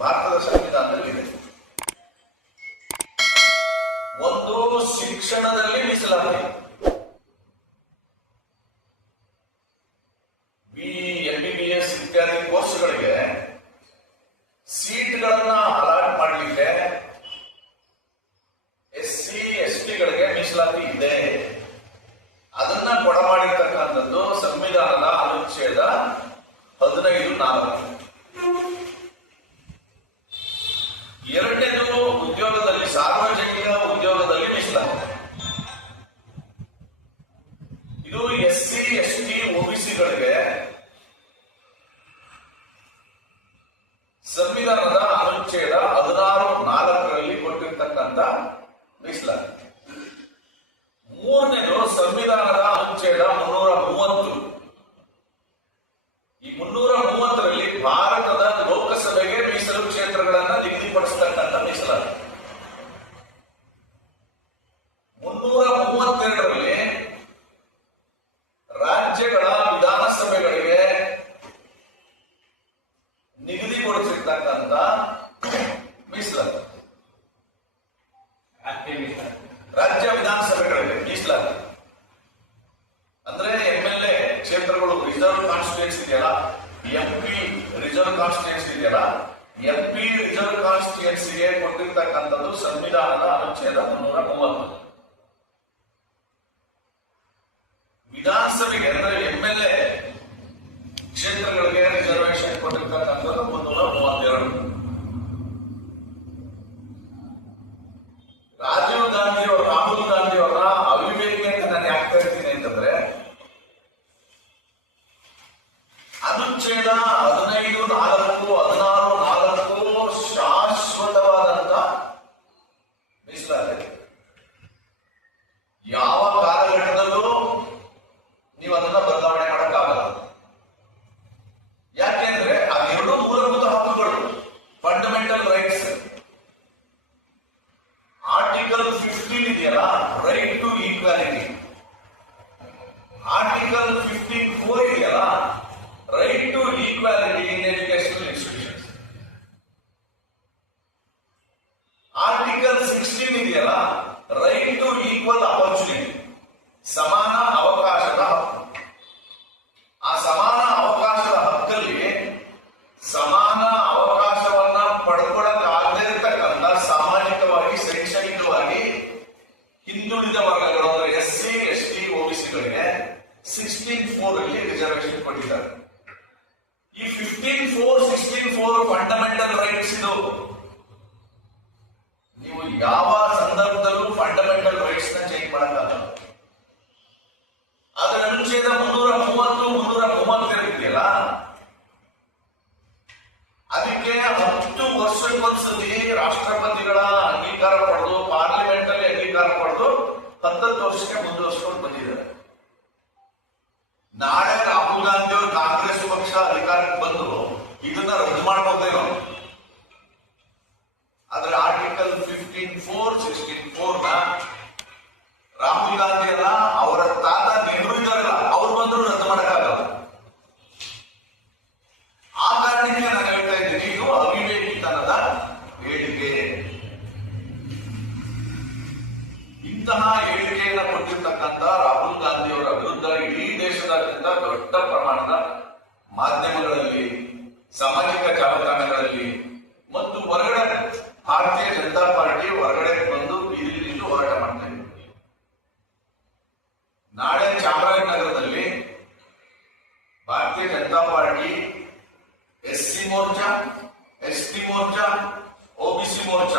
ಭಾರತದ ಸಂವಿಧಾನದಲ್ಲಿ ಇದೆ. ಒಂದು, ಶಿಕ್ಷಣದಲ್ಲಿ ಮೀಸಲಾತಿ. MBBS ಇತ್ಯಾದಿ ಕೋರ್ಸ್ಗಳಿಗೆ ಸೀಟ್ಗಳನ್ನ ಅಲಾಟ್ ಮಾಡಲಿಕ್ಕೆ SC ST ಗಳಿಗೆ ಮೀಸಲಾತಿ ಇದೆ. ಅದನ್ನ ಕೊಡಮಾಡಿರ್ತಕ್ಕಂಥದ್ದು ಸಂವಿಧಾನದ ಅನುಚ್ಛೇದ 15(4). ಎರಡನೇದು, ಉದ್ಯೋಗದಲ್ಲಿ, ಸಾರ್ವಜನಿಕ ಉದ್ಯೋಗದಲ್ಲಿ ಮೀಸಲಾತಿ. ಇದು SC ST OBC ಗಳಿಗೆ ಸಂವಿಧಾನದ ಅನುಚ್ಛೇದ 16(4) ಕೊಟ್ಟಿರ್ತಕ್ಕಂಥ ಮೀಸಲಾತಿ. ಮೂರನೇದು, ಸಂವಿಧಾನದ ಅನುಚ್ಛೇದ 330. ಈ 330ರಲ್ಲಿ ಭಾರತದ ಲೋಕಸಭೆಗೆ ಮೀಸಲು ಕ್ಷೇತ್ರಗಳನ್ನ ನಿಗದಿಪಡಿಸತಕ್ಕಂಥ ಮೀಸಲಾತಿ. 332ರಲ್ಲಿ ರಾಜ್ಯಗಳ ವಿಧಾನಸಭೆಗಳಿಗೆ ನಿಗದಿಗೊಳಿಸಿರ್ತಕ್ಕಂಥ ಮೀಸಲಾತಿ. ರಾಜ್ಯ ವಿಧಾನಸಭೆಗಳಿಗೆ ಮೀಸಲಾತಿ ಅಂದ್ರೆ MLA ಕ್ಷೇತ್ರಗಳು, ರಿಸರ್ವ್ ಕಾನ್ಸ್ಟಿಟ್ಯೂನ್ಸಿ ಇದೆಯಲ್ಲ, MP ರಿಸರ್ವ್ ಕಾನ್ಸ್ಟಿಟ್ಯೂನ್ಸಿ ಇದೆಯಲ್ಲ, MP ರಿಸರ್ವ್ ಕಾನ್ಸ್ಟಿಟ್ಯೂನ್ಸಿಗೆ ಕೊಟ್ಟಿರ್ತಕ್ಕಂಥದ್ದು ಸಂವಿಧಾನದ ಅನುಚ್ಛೇದ 330. ವಿಧಾನಸಭೆಗೆ ಅಂದ್ರೆ MLA ಕ್ಷೇತ್ರಗಳಿಗೆ ರಿಸರ್ವೇಶನ್ ಕೊಟ್ಟಿರ್ತಕ್ಕಂಥದ್ದು 332. ರಾಹುಲ್ ಗಾಂಧಿ ಅವರ ಅವಿವೇಕ ಅಂತ ನಾನು ಯಾಕೆ ಕರಿತೀನಿ ಅಂತಂದ್ರೆ, ಅನುಚ್ಛೇದ 15(4), 16(4) ಶಾಶ್ವತವಾದಂತ ಮೀಸಲಾತಿ. ಯಾವ ಕಾಲಘಟ್ಟದಲ್ಲೂ ನೀವು ಅದನ್ನ ಬದಲಾವಣೆ ಮಾಡಕ್ಕಾಗಲ್ಲ. ಯಾಕೆಂದ್ರೆ ಅದೆರಡು ಮೂಲಭೂತ ಹಕ್ಕುಗಳು, ಫಂಡಮೆಂಟಲ್ ರೈಟ್ಸ್. ಆರ್ಟಿಕಲ್ 15 ಇದೆಯಲ್ಲ, ರೈಟ್ ಟು ಈಕ್ವಾಲಿಟಿ. ಆರ್ಟಿಕಲ್ 15(4) ಇದೆಯಲ್ಲ, right to equality in educational institutions. Article 16 ಇದೆಯಲ್ಲ, ರೈಟ್ ಟು ಈಕ್ವಲ್ ಅಪರ್ಚುನಿಟಿ, ಸಮಾನ ಅವಕಾಶದ ಹಕ್ಕು. ಆ ಸಮಾನ ಅವಕಾಶದ ಹಕ್ಕಲ್ಲಿ ಸಮಾನ ಅವಕಾಶವನ್ನ ಪಡ್ಕೊಳಕ್ಕಾಗದೇ ಇರತಕ್ಕಂಥ ಸಾಮಾಜಿಕವಾಗಿ, ಶೈಕ್ಷಣಿಕವಾಗಿ ಹಿಂದುಳಿದ ವರ್ಗಗಳು ಅಂದ್ರೆ SC ST OBC ಗಳಿಗೆ 16(4) ರಿಸರ್ವೇಶನ್ ಕೊಟ್ಟಿದ್ದಾರೆ. ಈ 15(4), 16(4) ಫಂಡಮೆಂಟಲ್ ರೈಟ್ಸ್. ಇದು ನೀವು ಯಾವ ಸಂದರ್ಭದಲ್ಲೂ ಫಂಡಮೆಂಟಲ್ ರೈಟ್ಸ್ ನ ಚೇಂಜ್ ಮಾಡಕ್ಕಾಗಲ್ಲ. ಅದರ ಅನುಚ್ಛೇದ 330, 332 ಇದೆಯಲ್ಲ, ಅದಕ್ಕೆ 10 ವರ್ಷಕ್ಕೊಂದ್ಸತಿ ರಾಷ್ಟ್ರಪತಿಗಳ ಅಂಗೀಕಾರ ಪಡೆದು, ಪಾರ್ಲಿಮೆಂಟ್ ಅಲ್ಲಿ ಅಂಗೀಕಾರ ಪಡೆದು 10 ವರ್ಷಕ್ಕೆ ಮುಂದುವರಿಸಿಕೊಂಡು ಬಂದಿದ್ದಾರೆ. ನಾಳೆ ರಾಹುಲ್ ಗಾಂಧಿ ಅವರು ಕಾಂಗ್ರೆಸ್ ಪಕ್ಷ ಅಧಿಕಾರಕ್ಕೆ ಬಂದು ಇದನ್ನ ರದ್ದು ಮಾಡಬಹುದೇನೋ. ಆದ್ರೆ ಆರ್ಟಿಕಲ್ 15(4), 16(4) ರಾಹುಲ್ ಗಾಂಧಿ ಅಲ್ಲ, ಅವರ ತಾತ ನೆಹರು ಇದ್ದಾರಲ್ಲ, ಅವ್ರು ಬಂದ್ರು ರದ್ದು ಮಾಡಕ್ಕಾಗಲ್ಲ. ಆ ಕಾರಣಕ್ಕೆ ನಾನು ಹೇಳ್ತಾ ಇದ್ದೀನಿ, ಇದು ಅವಿವೇಕಿತನದ ಹೇಳಿಕೆ. ಇಂತಹ ಹೇಳಿಕೆಯನ್ನು ಕೊಟ್ಟಿರ್ತಕ್ಕಂಥ ರಾಹುಲ್ ಗಾಂಧಿ ಅವರ ವಿರುದ್ಧ ಇಡೀ ದೇಶದಾದ್ಯಂತ ದೊಡ್ಡ ಪ್ರಮಾಣದ ಮಾಧ್ಯಮಗಳಲ್ಲಿ, ಸಾಮಾಜಿಕ ಜಾಲತಾಣಗಳಲ್ಲಿ ಮತ್ತು ಹೊರಗಡೆ ಭಾರತೀಯ ಜನತಾ ಪಾರ್ಟಿ ಹೊರಗಡೆ ಬಂದು ಬೀದಿಲಿ ನಿಂತು ಹೋರಾಟ ಮಾಡ್ತಾ ಇದೆ. ನಾಳೆ ಚಾಮರಾಜನಗರದಲ್ಲಿ ಭಾರತೀಯ Janata party SC Morcha, ST Morcha, OBC Morcha